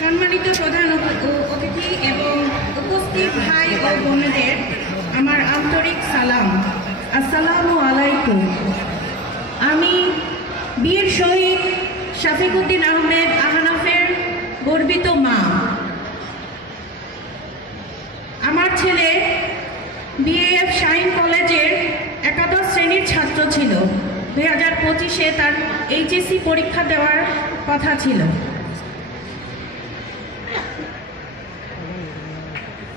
সম্মানিত প্রধান অতিথি এবং উপস্থিত ভাই ও বোনেদের আমার আন্তরিক সালাম। আসসালামু আলাইকুম। আমি বীর শহীদ শাফিকুদ্দিন আহমেদ আহনাফের গর্বিত মা। আমার ছেলে বিএএফ শাহিন কলেজের একাদশ শ্রেণীর ছাত্র ছিল। 2025-এ তার এইচএসসি পরীক্ষা দেওয়ার কথা ছিল।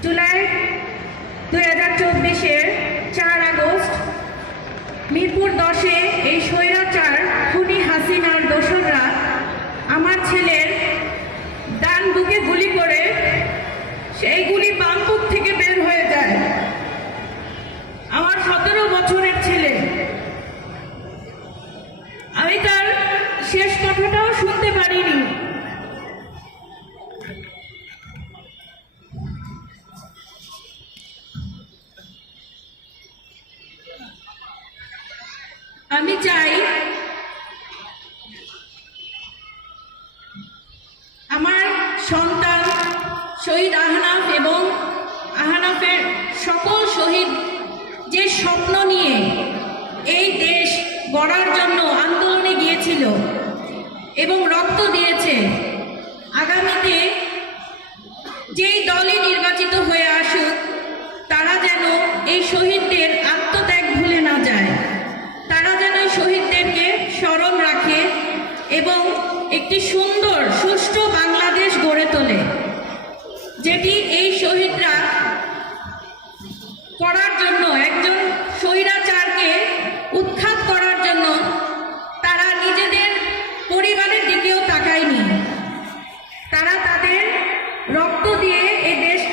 জুলাই 2024-এর 4 আগস্ট মিরপুর 10-এ এই স্বৈরাচার খুনি হাসিনার দোসররা আমার ছেলের ডান বুকে গুলি করে সেই গুলি বাম বুক থেকে বের হয়ে যায়। আমার 17 বছরের ছেলে। আমি তার শেষ কথাটাও শুনতে পারিনি। আমি চাই আমার সন্তান শহীদ আহনাফ এবং আহনাফের সকল শহীদ যে স্বপ্ন নিয়ে এই দেশ গড়ার জন্য আন্দোলনে গিয়েছিল এবং রক্ত দিয়েছে, আগামীতে যেই দলই নির্বাচিত হয়ে আসুক তারা যেন এই শহীদদের আত্মত্যাগ ভুলে না যায়, তারা যেন শহীদদেরকে স্মরণ রাখে এবং একটি সুন্দর সুষ্ঠু বাংলাদেশ গড়ে তোলে, যেটি এই শহীদরা করার জন্য, একজন স্বৈরাচারকে উৎখাত করার জন্য তারা নিজেদের পরিবারের দিকেও তাকায়নি। তারা তাদের রক্ত দিয়ে এই দেশকে